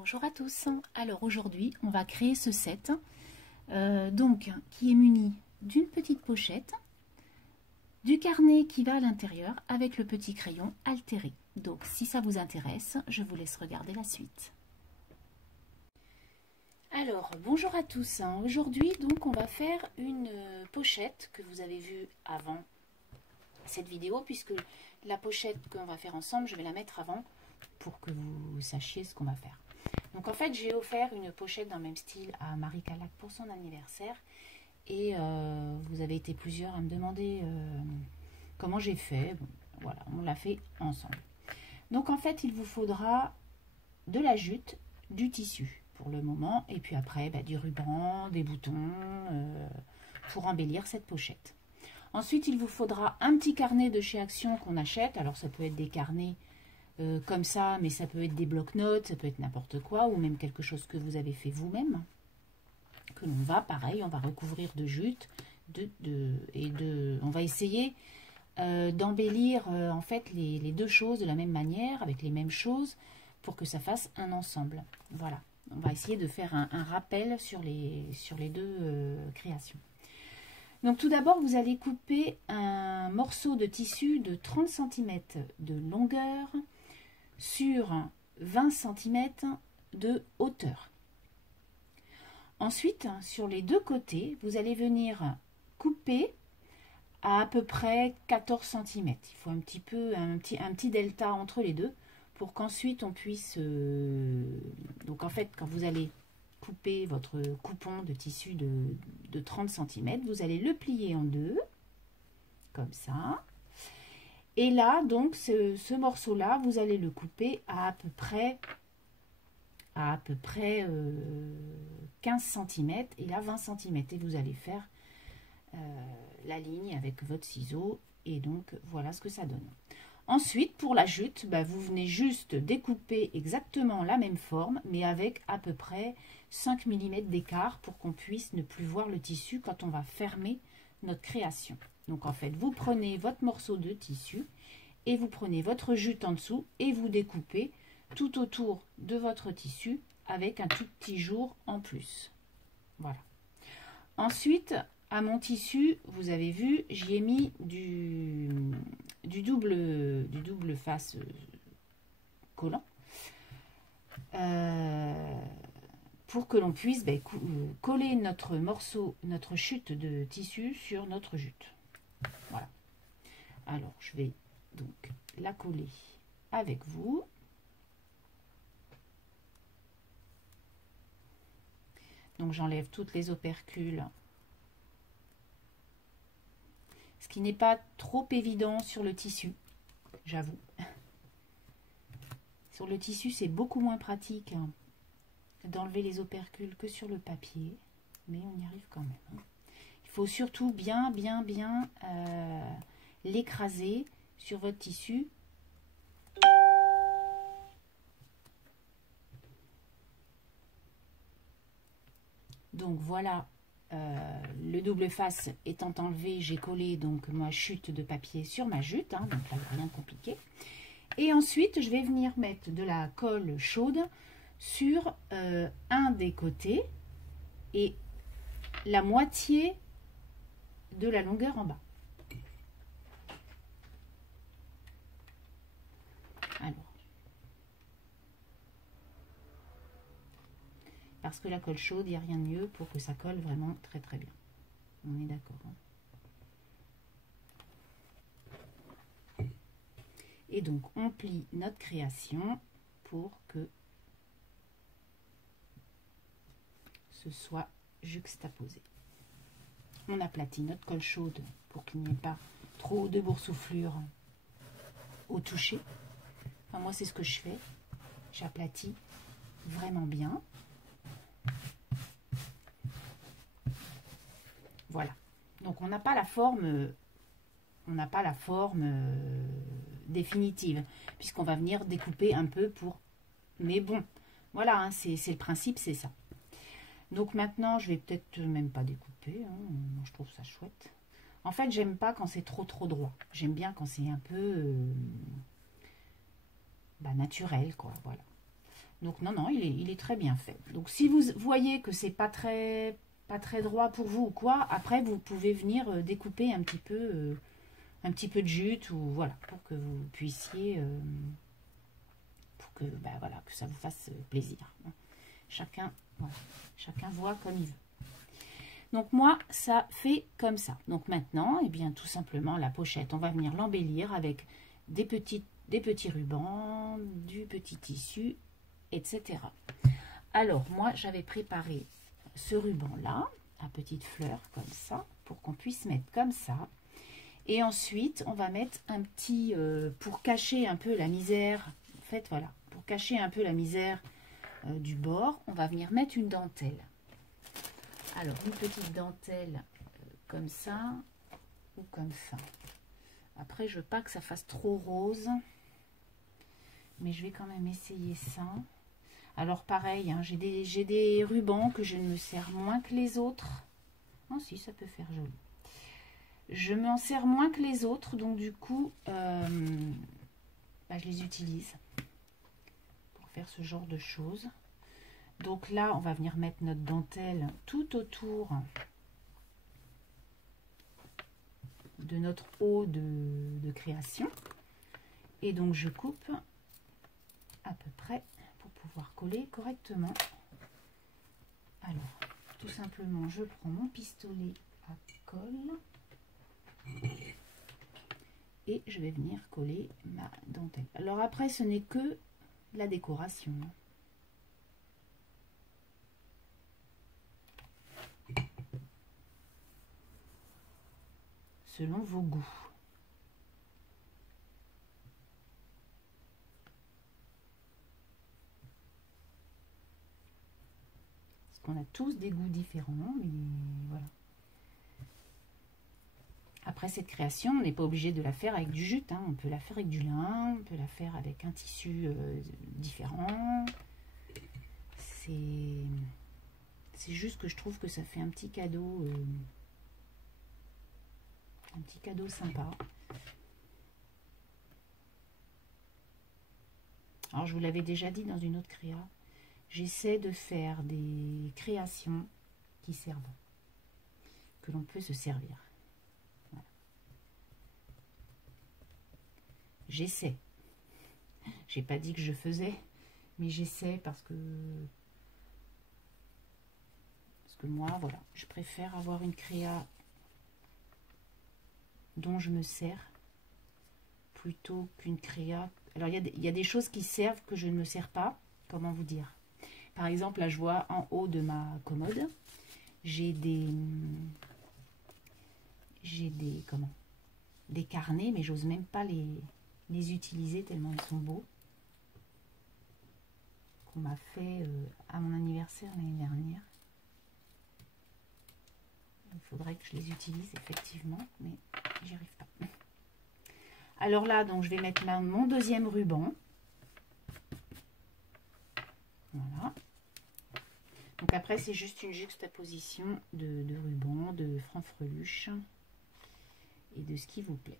Bonjour à tous. Alors aujourd'hui, on va créer ce set qui est muni d'une petite pochette, du carnet qui va à l'intérieur avec le petit crayon altéré. Donc si ça vous intéresse, je vous laisse regarder la suite. Alors bonjour à tous. Aujourd'hui donc on va faire une pochette que vous avez vue avant cette vidéo, puisque la pochette qu'on va faire ensemble, je vais la mettre avant pour que vous sachiez ce qu'on va faire. Donc en fait j'ai offert une pochette dans le même style à Marie Calac pour son anniversaire et vous avez été plusieurs à me demander comment j'ai fait. Bon, voilà, on l'a fait ensemble. Donc en fait il vous faudra de la jute, du tissu pour le moment, et puis après du ruban, des boutons pour embellir cette pochette. Ensuite il vous faudra un petit carnet de chez Action qu'on achète. Alors ça peut être des carnets comme ça, mais ça peut être des blocs-notes, ça peut être n'importe quoi, ou même quelque chose que vous avez fait vous-même, que l'on va, pareil, on va recouvrir de jute, on va essayer d'embellir en fait les deux choses de la même manière, avec les mêmes choses, pour que ça fasse un ensemble. Voilà, on va essayer de faire un rappel sur les deux créations. Donc tout d'abord, vous allez couper un morceau de tissu de 30 cm de longueur sur 20 cm de hauteur. Ensuite, sur les deux côtés, vous allez venir couper à peu près 14 cm. Il faut un petit delta entre les deux pour qu'ensuite on puisse... Donc en fait, quand vous allez couper votre coupon de tissu de 30 cm, vous allez le plier en deux, comme ça. Et là, donc, ce morceau-là, vous allez le couper à peu près 15 cm et là 20 cm. Et vous allez faire la ligne avec votre ciseau. Et donc, voilà ce que ça donne. Ensuite, pour la jute, vous venez juste découper exactement la même forme, mais avec à peu près 5 mm d'écart pour qu'on puisse ne plus voir le tissu quand on va fermer notre création. Donc en fait, vous prenez votre morceau de tissu et vous prenez votre jute en dessous et vous découpez tout autour de votre tissu avec un tout petit jour en plus. Voilà. Ensuite, à mon tissu, vous avez vu, j'y ai mis du double face collant pour que l'on puisse coller notre morceau, notre chute de tissu sur notre jute. Voilà. Alors, je vais donc la coller avec vous. Donc, j'enlève toutes les opercules. Ce qui n'est pas trop évident sur le tissu, j'avoue. Sur le tissu, c'est beaucoup moins pratique d'enlever les opercules que sur le papier, mais on y arrive quand même. Il faut surtout bien l'écraser sur votre tissu. Donc voilà, le double face étant enlevé, j'ai collé donc ma chute de papier sur ma jute, donc là rien de compliqué. Et ensuite je vais venir mettre de la colle chaude sur un des côtés et la moitié de la longueur en bas. Alors, parce que la colle chaude, il n'y a rien de mieux pour que ça colle vraiment très bien. On est d'accord. Et donc, on plie notre création pour que ce soit juxtaposé. On aplatit notre colle chaude pour qu'il n'y ait pas trop de boursouflure au toucher. Enfin, moi, c'est ce que je fais. J'aplatis vraiment bien. Voilà. Donc, on n'a pas la forme... définitive, puisqu'on va venir découper un peu pour... Mais bon, voilà, c'est le principe, c'est ça. Donc maintenant, je vais peut-être même pas découper. Moi, je trouve ça chouette. En fait, j'aime pas quand c'est trop droit. J'aime bien quand c'est un peu naturel, quoi. Voilà. Donc non, non, il est très bien fait. Donc si vous voyez que c'est pas très droit pour vous ou quoi, après vous pouvez venir découper un petit peu de jute, ou voilà, pour que vous puissiez, pour que, ben voilà, que ça vous fasse plaisir. Chacun, voilà, chacun voit comme il veut. Donc moi, ça fait comme ça. Donc maintenant, eh bien, tout simplement, la pochette, on va venir l'embellir avec des petits rubans, du petit tissu, etc. Alors, moi, j'avais préparé ce ruban-là, à petites fleurs, comme ça, pour qu'on puisse mettre comme ça. Et ensuite, on va mettre un petit, pour cacher un peu la misère, en fait, voilà, pour cacher un peu la misère du bord, on va venir mettre une dentelle. Alors, une petite dentelle comme ça ou comme ça. Après, je veux pas que ça fasse trop rose, mais je vais quand même essayer ça. Alors, pareil, hein, j'ai des rubans que je me sers moins que les autres. Ah si, ça peut faire joli. Je m'en sers moins que les autres, donc du coup, bah, je les utilise pour faire ce genre de choses. Donc là, on va venir mettre notre dentelle tout autour de notre haut de création. Et donc, je coupe à peu près pour pouvoir coller correctement. Alors, tout simplement, je prends mon pistolet à colle et je vais venir coller ma dentelle. Alors après, ce n'est que la décoration. Selon vos goûts. Parce qu'on a tous des goûts différents, mais voilà. Après cette création, on n'est pas obligé de la faire avec du jute, hein. On peut la faire avec du lin, on peut la faire avec un tissu différent. C'est juste que je trouve que ça fait un petit cadeau sympa. Alors je vous l'avais déjà dit dans une autre créa, j'essaie de faire des créations qui servent, que l'on peut se servir. Voilà. J'essaie. J'ai pas dit que je faisais, mais j'essaie parce que moi, voilà, je préfère avoir une créa dont je me sers plutôt qu'une créa. Alors il y a des choses qui servent que je ne me sers pas. Comment vous dire? Par exemple, là je vois en haut de ma commode, j'ai des carnets, mais j'ose même pas les utiliser tellement ils sont beaux, qu'on m'a fait à mon anniversaire l'année dernière. Il faudrait que je les utilise effectivement, mais j'y arrive pas. Alors là, donc je vais mettre mon deuxième ruban. Voilà. Donc après, c'est juste une juxtaposition de rubans, de franc-freluche et de ce qui vous plaît.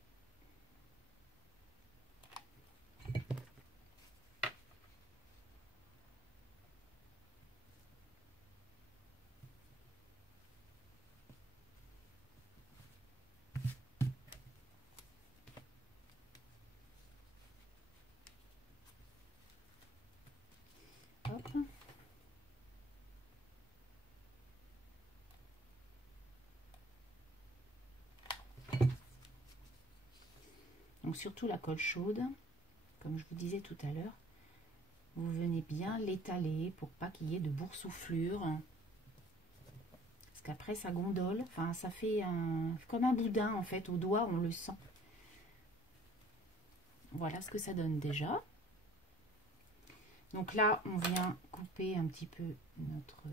Hop. Donc surtout la colle chaude, comme je vous disais tout à l'heure, vous venez bien l'étaler pour pas qu'il y ait de boursouflure. Parce qu'après ça gondole, enfin ça fait comme un boudin en fait, au doigt on le sent. Voilà ce que ça donne déjà. Donc là on vient couper un petit peu notre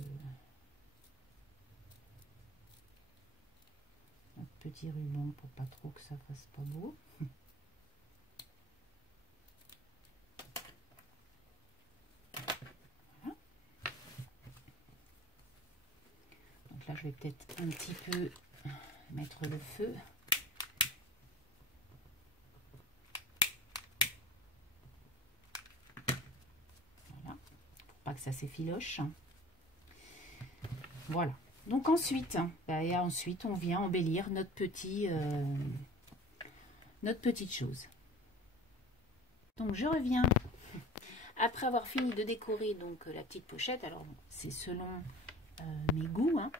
petit ruban pour pas trop que ça fasse pas beau. Voilà. Donc là je vais peut-être un petit peu mettre le feu. Voilà. que ça s'effiloche. Voilà. Donc ensuite, on vient embellir notre petite chose. Donc je reviens après avoir fini de décorer donc la petite pochette. Alors c'est selon mes goûts, hein.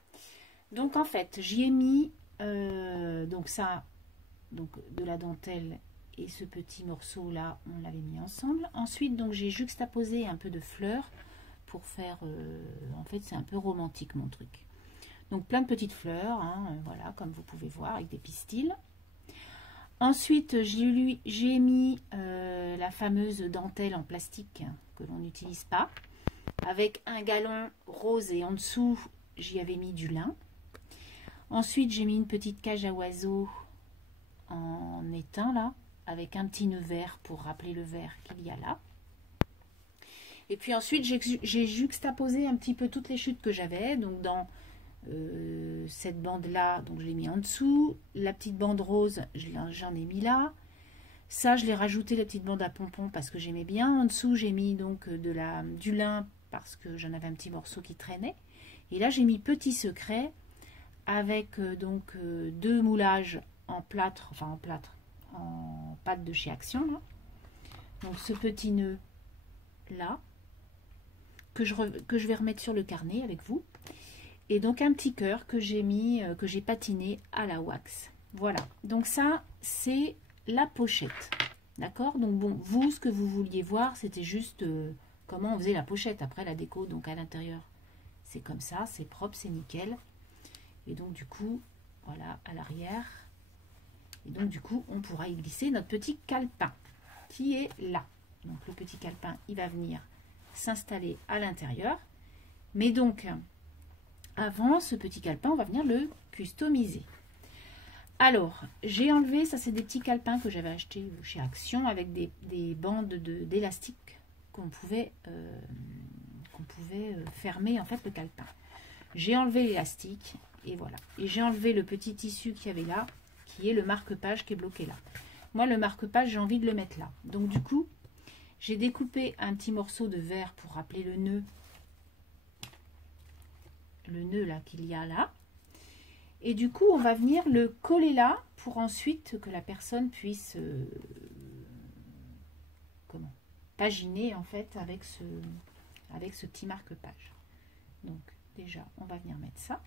Donc en fait j'y ai mis donc ça, donc de la dentelle et ce petit morceau là, on l'avait mis ensemble. Ensuite donc j'ai juxtaposé un peu de fleurs pour faire en fait c'est un peu romantique mon truc. Donc plein de petites fleurs, hein, voilà, comme vous pouvez voir, avec des pistils. Ensuite, j'ai mis la fameuse dentelle en plastique que l'on n'utilise pas, avec un galon rose et en dessous, j'y avais mis du lin. Ensuite, j'ai mis une petite cage à oiseaux en étain, là, avec un petit nœud vert pour rappeler le vert qu'il y a là. Et puis ensuite, j'ai juxtaposé un petit peu toutes les chutes que j'avais, donc dans... cette bande là, donc je l'ai mis en dessous, la petite bande rose j'en ai mis là, ça je l'ai rajouté la petite bande à pompons parce que j'aimais bien, en dessous j'ai mis donc du lin parce que j'en avais un petit morceau qui traînait, et là j'ai mis petit secret avec donc deux moulages en plâtre, en pâte de chez Action là. Donc ce petit nœud là que je vais remettre sur le carnet avec vous. Et donc un petit cœur que j'ai mis, que j'ai patiné à la wax. Voilà, donc ça c'est la pochette. D'accord? Donc bon, vous, ce que vous vouliez voir, c'était juste comment on faisait la pochette. Après la déco, donc à l'intérieur, c'est comme ça, c'est propre, c'est nickel. Et donc du coup, voilà, à l'arrière. Et donc du coup, on pourra y glisser notre petit calepin qui est là. Donc le petit calepin, il va venir s'installer à l'intérieur. Mais donc... avant ce petit calepin, on va venir le customiser. Alors, j'ai enlevé, ça c'est des petits calepins que j'avais achetés chez Action avec des bandes d'élastique qu'on pouvait fermer en fait le calepin. J'ai enlevé l'élastique et voilà. Et j'ai enlevé le petit tissu qu'il y avait là, qui est le marque-page qui est bloqué là. Moi, le marque-page, j'ai envie de le mettre là. Donc du coup, j'ai découpé un petit morceau de verre pour rappeler le nœud là qu'il y a là, et du coup on va venir le coller là pour ensuite que la personne puisse paginer en fait avec ce petit marque-page. Donc déjà on va venir mettre ça.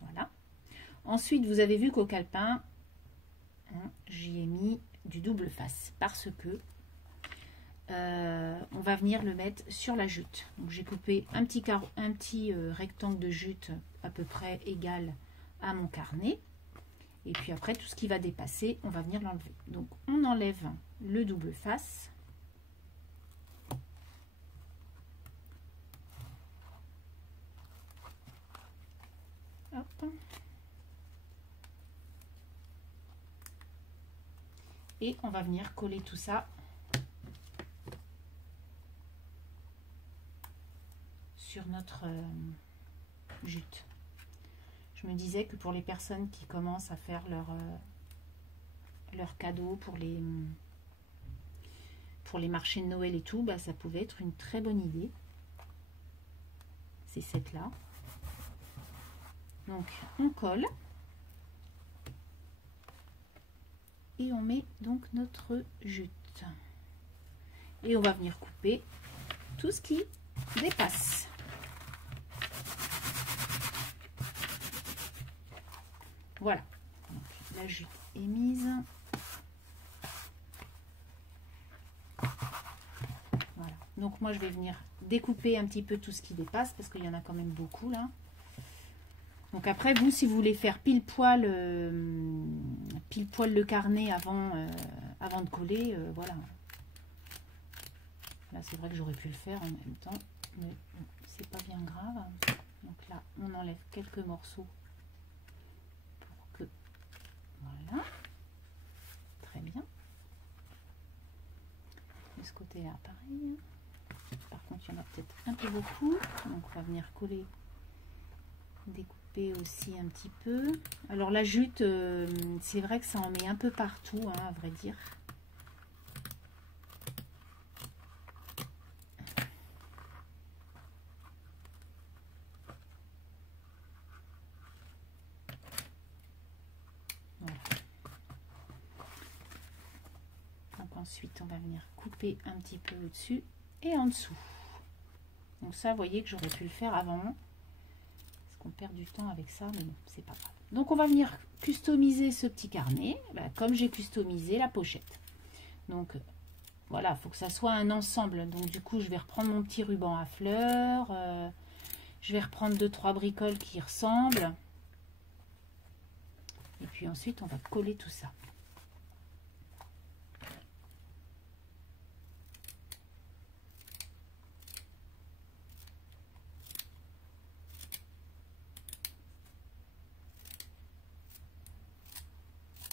Voilà. Ensuite vous avez vu qu'au calepin, hein, j'y ai mis du double face parce que on va venir le mettre sur la jute. Donc j'ai coupé un petit rectangle de jute à peu près égal à mon carnet, et puis après tout ce qui va dépasser on va venir l'enlever. Donc on enlève le double face. Hop. Et on va venir coller tout ça sur notre jute. Je me disais que pour les personnes qui commencent à faire leur cadeau pour les marchés de Noël et tout, bah, ça pouvait être une très bonne idée. C'est cette là. Donc on colle. Et on met donc notre jute. Et on va venir couper tout ce qui dépasse. Voilà. Donc, la jute est mise. Voilà. Donc moi je vais venir découper un petit peu tout ce qui dépasse parce qu'il y en a quand même beaucoup là. Donc après, vous, si vous voulez faire pile poil le carnet avant de coller, voilà. Là, c'est vrai que j'aurais pu le faire en même temps, mais c'est pas bien grave. Donc là, on enlève quelques morceaux pour que... Voilà. Très bien. De ce côté-là, pareil. Par contre, il y en a peut-être un peu beaucoup. Donc, on va venir coller, découper couper aussi un petit peu. Alors la jute, c'est vrai que ça en met un peu partout, hein, à vrai dire. Voilà. Donc ensuite, on va venir couper un petit peu au-dessus et en dessous. Donc ça, vous voyez que j'aurais pu le faire avant. Parce qu'on perd du temps avec ça, mais bon, c'est pas grave. Donc on va venir customiser ce petit carnet, comme j'ai customisé la pochette. Donc voilà, il faut que ça soit un ensemble. Donc du coup, je vais reprendre mon petit ruban à fleurs. Je vais reprendre 2-3 bricoles qui ressemblent. Et puis ensuite, on va coller tout ça.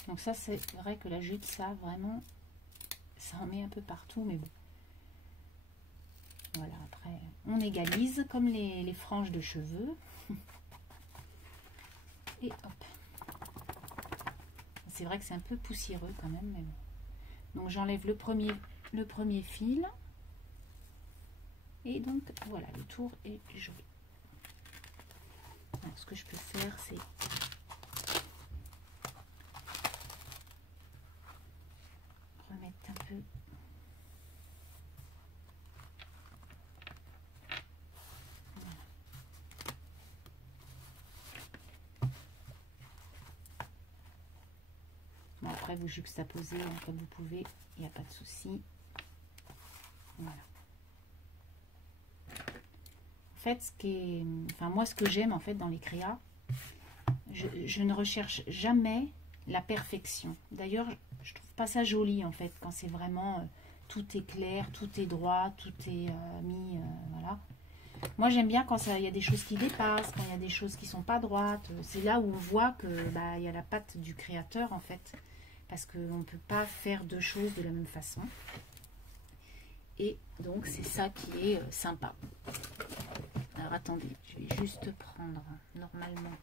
Donc ça, c'est vrai que la jute, ça, vraiment, ça en met un peu partout, mais bon. Voilà, après, on égalise comme les franges de cheveux. Et hop. C'est vrai que c'est un peu poussiéreux quand même, mais bon. Donc j'enlève le premier fil. Et donc, voilà, le tour est joli. Alors, ce que je peux faire, c'est... remettre un peu... Bon, après, vous juxtaposez hein, comme vous pouvez, il n'y a pas de souci. Voilà. En fait, ce qui est... enfin, moi, ce que j'aime en fait dans les créas, je ne recherche jamais la perfection. D'ailleurs, je trouve pas ça joli en fait, quand c'est vraiment tout est clair, tout est droit, tout est mis, voilà. Moi, j'aime bien quand il y a des choses qui dépassent, quand il y a des choses qui sont pas droites. C'est là où on voit que il y a la patte du créateur en fait, parce qu'on ne peut pas faire deux choses de la même façon. Et donc, c'est ça qui est sympa. Alors, attendez, je vais juste prendre normalement,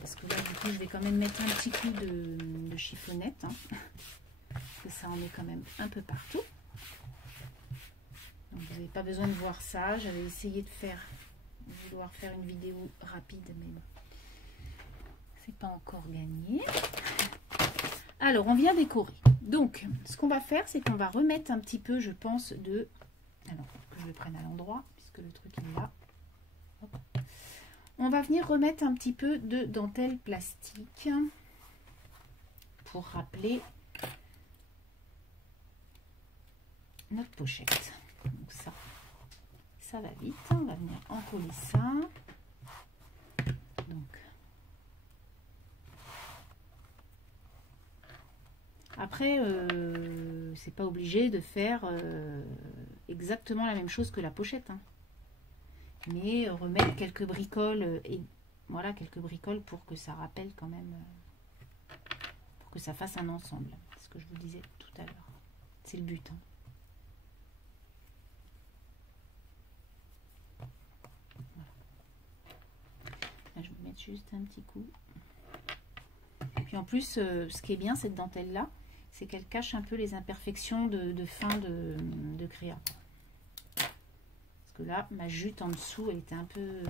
parce que là, du coup, je vais quand même mettre un petit coup de chiffonnette, hein, parce que ça en est quand même un peu partout. Donc, vous n'avez pas besoin de voir ça. J'avais essayé de vouloir faire une vidéo rapide, mais bon, c'est pas encore gagné. Alors, on vient décorer. Donc, ce qu'on va faire, c'est qu'on va remettre un petit peu, je pense, de... alors, que je le prenne à l'endroit, puisque le truc est là. Hop. On va venir remettre un petit peu de dentelle plastique pour rappeler notre pochette. Donc ça va vite. On va venir encoller ça. Donc, après, c'est pas obligé de faire exactement la même chose que la pochette, hein. Mais remettre quelques bricoles et voilà, quelques bricoles pour que ça rappelle quand même, pour que ça fasse un ensemble. C'est ce que je vous disais tout à l'heure. C'est le but, hein. Voilà. Là, je vais mettre juste un petit coup. Puis en plus, ce qui est bien, cette dentelle-là, c'est qu'elle cache un peu les imperfections de fin de créa. Parce que là, ma jute en dessous, elle était un peu,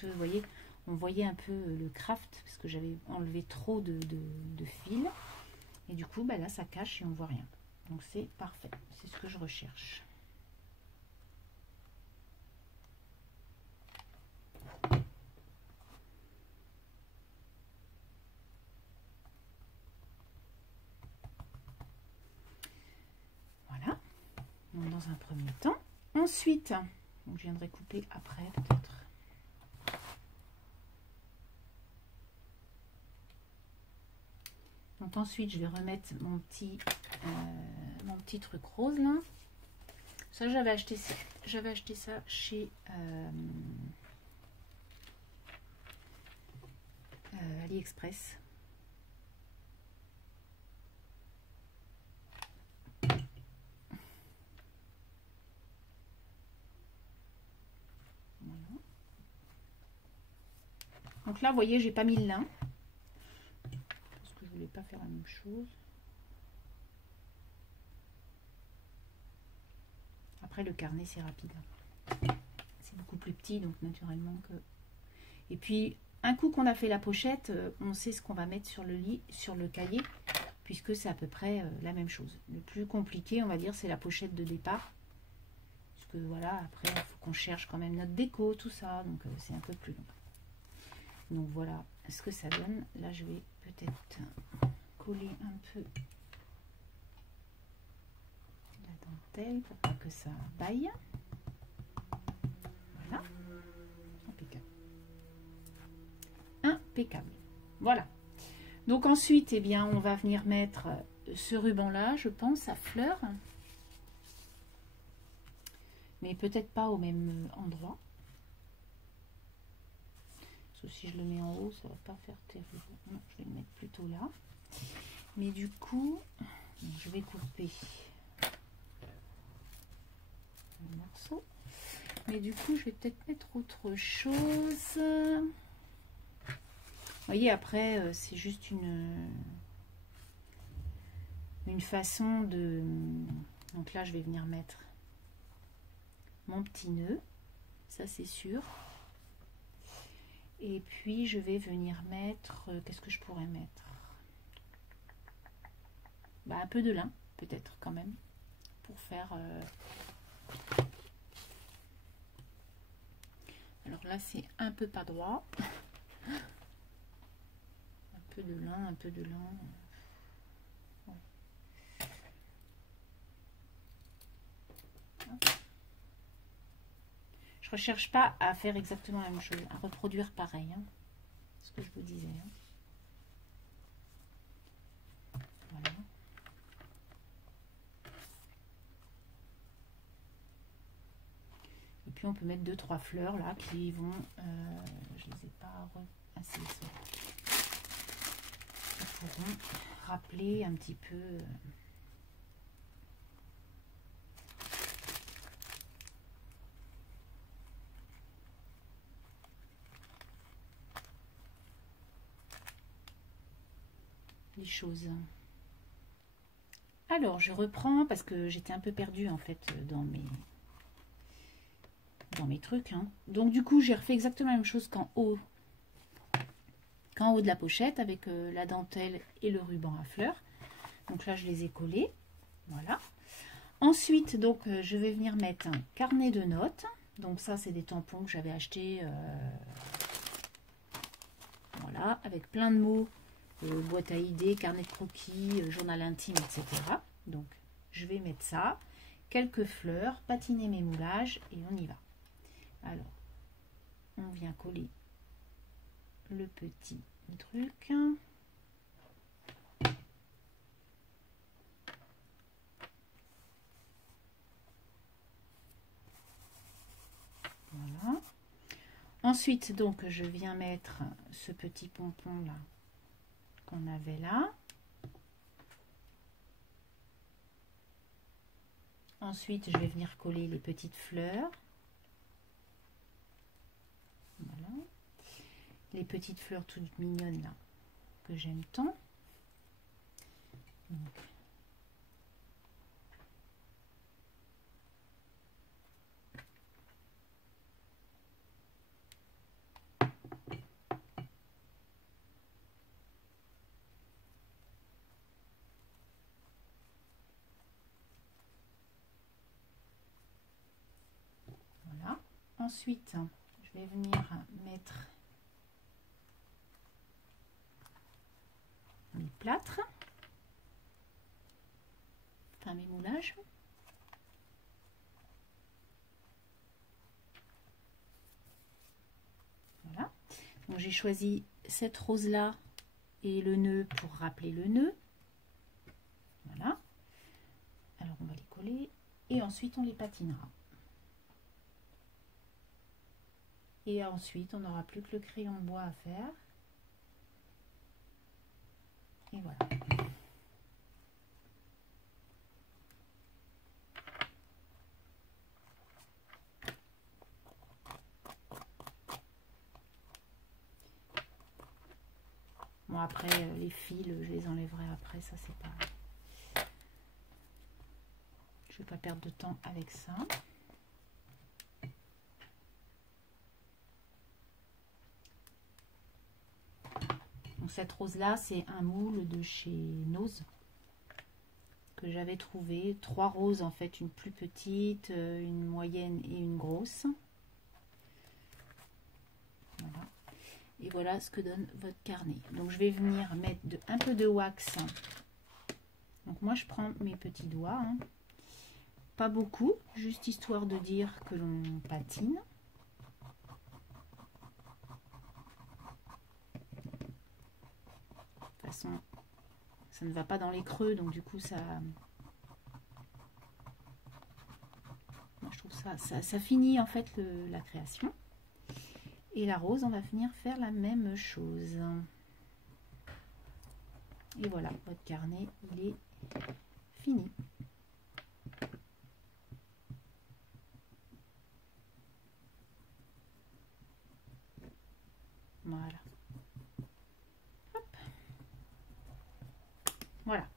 vous voyez, on voyait un peu le craft, parce que j'avais enlevé trop de fil. Et du coup, là, ça cache et on voit rien. Donc c'est parfait, c'est ce que je recherche. Voilà, donc dans un premier temps. Ensuite, donc je viendrai couper après peut-être. Donc ensuite, je vais remettre mon petit truc rose là. Ça, j'avais acheté ça chez AliExpress. Voilà. Donc là, vous voyez, j'ai pas mis le lin. Parce que je voulais pas faire la même chose. Après, le carnet, c'est rapide. C'est beaucoup plus petit, donc naturellement que... Et puis, un coup qu'on a fait la pochette, on sait ce qu'on va mettre sur le lit, sur le cahier, puisque c'est à peu près la même chose. Le plus compliqué, on va dire, c'est la pochette de départ. Parce que voilà, après, il faut qu'on cherche quand même notre déco, tout ça, donc c'est un peu plus long. Donc voilà ce que ça donne. Là, je vais peut-être coller un peu la dentelle pour pas que ça baille. Voilà. Impeccable. Impeccable. Voilà. Donc ensuite, eh bien, on va venir mettre ce ruban-là, je pense, à fleurs. Mais peut-être pas au même endroit. Parce que si je le mets en haut, ça va pas faire terrible. Non, je vais le mettre plutôt là. Mais du coup, je vais couper le morceau. Mais du coup, je vais peut-être mettre autre chose. Vous voyez, après, c'est juste une façon de... Donc là, je vais venir mettre mon petit nœud. Ça, c'est sûr. Et puis, je vais venir mettre... Qu'est-ce que je pourrais mettre? Bah, un peu de lin, peut-être, quand même. Pour faire... Alors là, c'est un peu pas droit. Un peu de lin, un peu de lin. Ouais. Je recherche pas à faire exactement la même chose, à reproduire pareil. Hein. Ce que je vous disais. Hein. Voilà. Et puis on peut mettre 2-3 fleurs là qui vont... je les ai pas assez qui pourront rappeler un petit peu... les choses. Alors je reprends parce que j'étais un peu perdue en fait dans mes trucs. Hein. Donc du coup j'ai refait exactement la même chose qu'en haut de la pochette avec la dentelle et le ruban à fleurs. Donc là je les ai collés. Voilà. Ensuite donc je vais venir mettre un carnet de notes. Donc ça c'est des tampons que j'avais achetés. Voilà, avec plein de mots. Boîte à idées, carnet de croquis, journal intime, etc. Donc, je vais mettre ça, quelques fleurs, patiner mes moulages et on y va. Alors, on vient coller le petit truc. Voilà. Ensuite, donc, je viens mettre ce petit pompon là qu'on avait là. Ensuite, je vais venir coller les petites fleurs. Voilà. Les petites fleurs toutes mignonnes là, que j'aime tant. Donc, voilà. Ensuite, je vais venir mettre mes plâtres, enfin mes moulages. Voilà. Donc j'ai choisi cette rose là et le nœud pour rappeler le nœud. Voilà. Alors on va les coller et ensuite on les patinera. Et ensuite on n'aura plus que le crayon de bois à faire. Et voilà. Bon, après, les fils, je les enlèverai après, ça c'est pas... Je vais pas perdre de temps avec ça. Donc cette rose-là, c'est un moule de chez Nose que j'avais trouvé. 3 roses en fait, une plus petite, une moyenne et une grosse. Voilà. Et voilà ce que donne votre carnet. Donc je vais venir mettre un peu de wax. Donc moi je prends mes petits doigts, hein. Pas beaucoup, juste histoire de dire que l'on patine. De toute façon, ça ne va pas dans les creux, donc du coup ça... Moi je trouve ça finit en fait la création. Et la rose, on va venir faire la même chose. Et voilà, votre carnet, il est fini. Voilà. Hop. Voilà.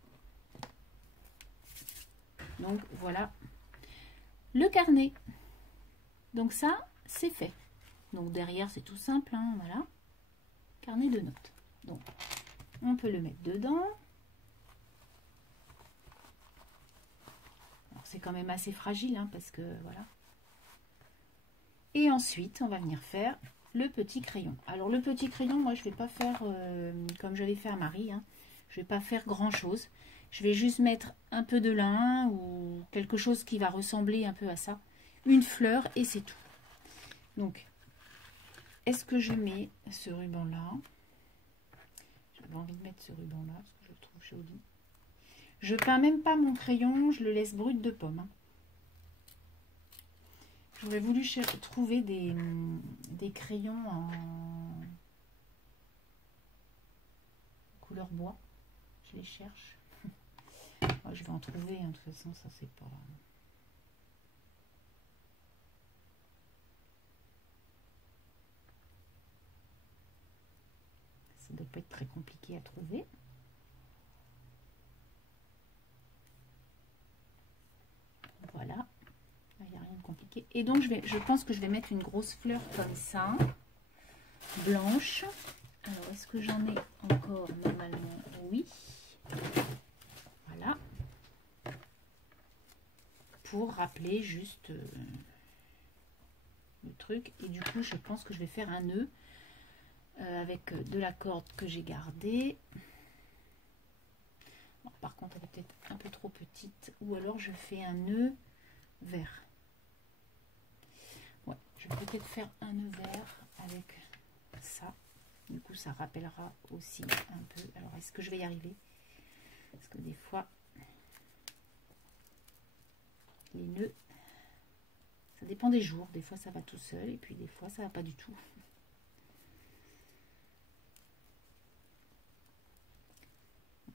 Donc voilà le carnet. Donc ça, c'est fait. Donc derrière, c'est tout simple, hein, voilà. Carnet de notes. Donc, on peut le mettre dedans. C'est quand même assez fragile, hein, parce que voilà. Et ensuite, on va venir faire le petit crayon. Alors le petit crayon, moi je vais pas faire comme j'avais fait à Marie, hein. Je vais pas faire grand chose. Je vais juste mettre un peu de lin ou quelque chose qui va ressembler un peu à ça. Une fleur et c'est tout. Donc, est-ce que je mets ce ruban là? J'avais envie de mettre ce ruban là parce que je le trouve joli. Je peins même pas mon crayon, je le laisse brut de pomme, hein. J'aurais voulu trouver des crayons en couleur bois. Je les cherche. Ouais, je vais en trouver, hein, de toute façon, ça c'est pas... Ça doit pas être très compliqué à trouver. Voilà. Il n'y a rien de compliqué. Et donc, je pense que je vais mettre une grosse fleur comme ça, blanche. Alors, est-ce que j'en ai encore? Normalement, oui. Voilà. Pour rappeler juste le truc. Et du coup, je pense que je vais faire un nœud avec de la corde que j'ai gardée. Bon, par contre, elle est peut-être un peu trop petite. Ou alors, je fais un nœud vert. Ouais, je vais peut-être faire un nœud vert avec ça. Du coup, ça rappellera aussi un peu. Alors, est-ce que je vais y arriver? Parce que des fois, les nœuds, ça dépend des jours. Des fois, ça va tout seul. Et puis, des fois, ça va pas du tout.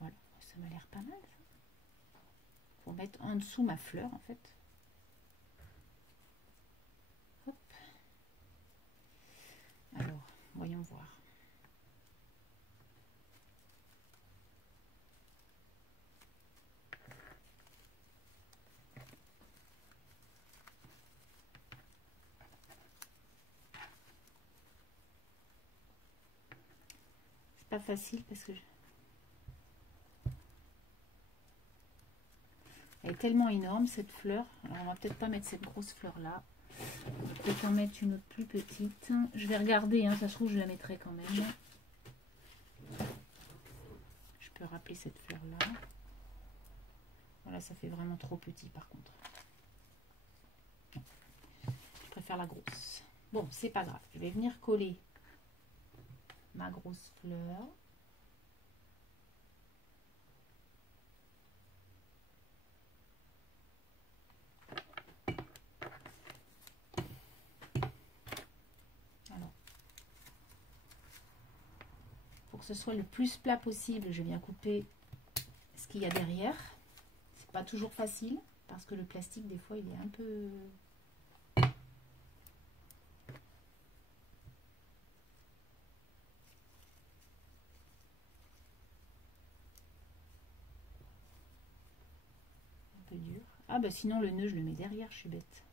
Voilà, ça m'a l'air pas mal. Pour mettre en dessous ma fleur, en fait. Hop. Alors, voyons voir. C'est pas facile parce que elle est tellement énorme cette fleur. Alors on va peut-être pas mettre cette grosse fleur là. Peut-être en mettre une autre plus petite. Je vais regarder, hein, ça se trouve je la mettrai quand même. Je peux rappeler cette fleur là. Voilà, ça fait vraiment trop petit par contre. Je préfère la grosse. Bon, c'est pas grave. Je vais venir coller ma grosse fleur. Alors, pour que ce soit le plus plat possible, je viens couper ce qu'il y a derrière. C'est pas toujours facile parce que le plastique des fois il est un peu... Ah bah sinon le nœud je le mets derrière, je suis bête.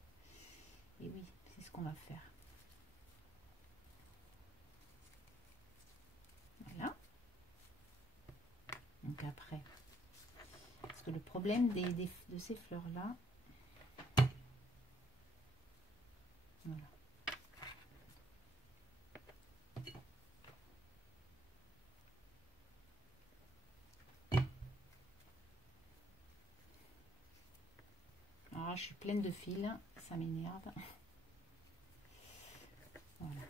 Et oui, c'est ce qu'on va faire. Voilà. Donc après, parce que le problème de ces fleurs là, voilà. Alors je suis pleine de fils, ça m'énerve. Voilà.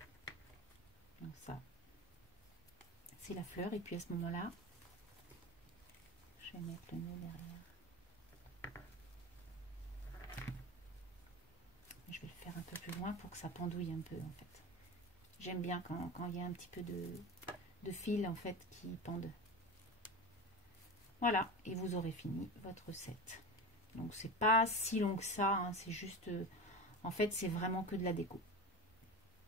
Donc ça, c'est la fleur. Et puis à ce moment-là, je vais mettre le nœud derrière. Je vais le faire un peu plus loin pour que ça pendouille un peu en fait. J'aime bien quand il y a un petit peu de fil en fait qui pendent. Voilà, et vous aurez fini votre set. Donc c'est pas si long que ça, hein, c'est juste, en fait c'est vraiment que de la déco.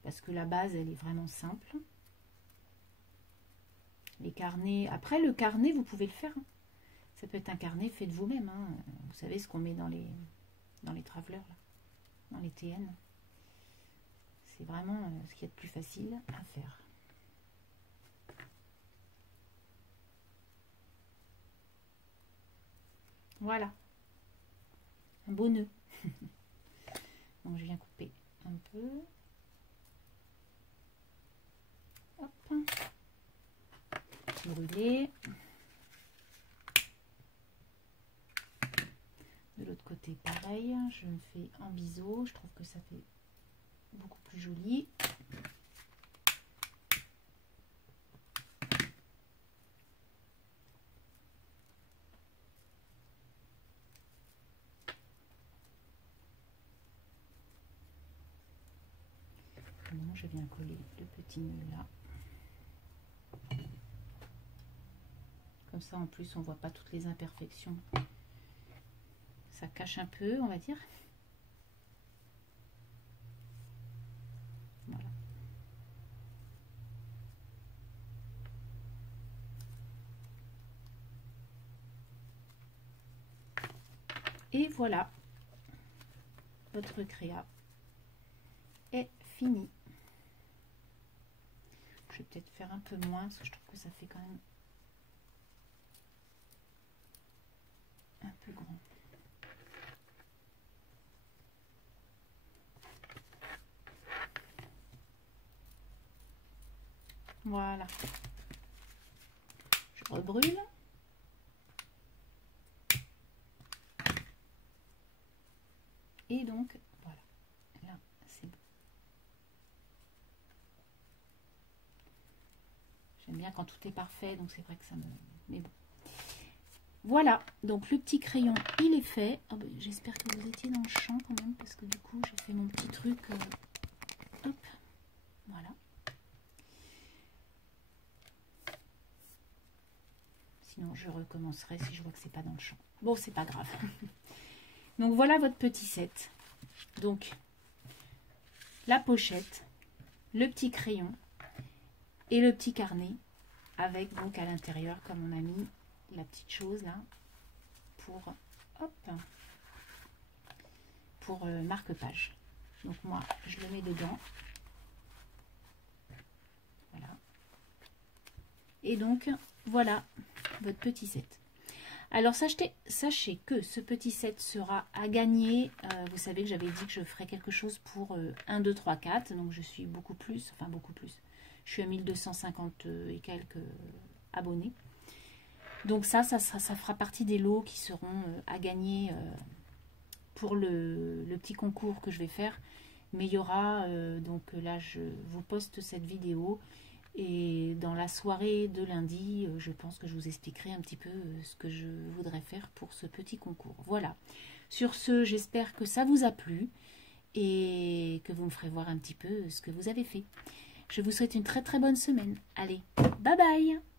Parce que la base elle est vraiment simple. Les carnets, après le carnet vous pouvez le faire. Hein. Ça peut être un carnet fait de vous-même. Hein. Vous savez ce qu'on met dans les travelers, là, dans les TN. C'est vraiment ce qu'il y a de plus facile à faire. Voilà. Un beau nœud. Donc je viens couper un peu. Hop. Brûler. De l'autre côté pareil, je me fais en biseau, je trouve que ça fait beaucoup plus joli. Maintenant je viens coller le petit nœud là. Comme ça en plus on voit pas toutes les imperfections. Ça cache un peu, on va dire. Voilà. Et voilà, votre créa est fini. Je vais peut-être faire un peu moins parce que je trouve que ça fait quand même un peu grand. Voilà. Je rebrûle. Et donc, voilà. Là, c'est bon. J'aime bien quand tout est parfait, donc c'est vrai que ça me... Mais bon. Voilà, donc le petit crayon, il est fait. Oh ben, j'espère que vous étiez dans le champ quand même, parce que du coup, j'ai fait mon petit truc. Hop, voilà. Sinon, je recommencerai si je vois que c'est pas dans le champ. Bon, c'est pas grave. Donc, voilà votre petit set. Donc, la pochette, le petit crayon et le petit carnet avec donc à l'intérieur, comme on a mis la petite chose là pour, hop, pour marque-page. Donc, moi, je le mets dedans. Voilà. Et donc, voilà votre petit set. Alors, sachez que ce petit set sera à gagner. Vous savez que j'avais dit que je ferais quelque chose pour 1, 2, 3, 4. Donc, je suis beaucoup plus, enfin beaucoup plus. Je suis à 1250 et quelques abonnés. Donc, ça fera partie des lots qui seront à gagner pour le petit concours que je vais faire. Mais il y aura, donc là, je vous poste cette vidéo. Et dans la soirée de lundi, je pense que je vous expliquerai un petit peu ce que je voudrais faire pour ce petit concours. Voilà. Sur ce, j'espère que ça vous a plu et que vous me ferez voir un petit peu ce que vous avez fait. Je vous souhaite une très très bonne semaine. Allez, bye bye!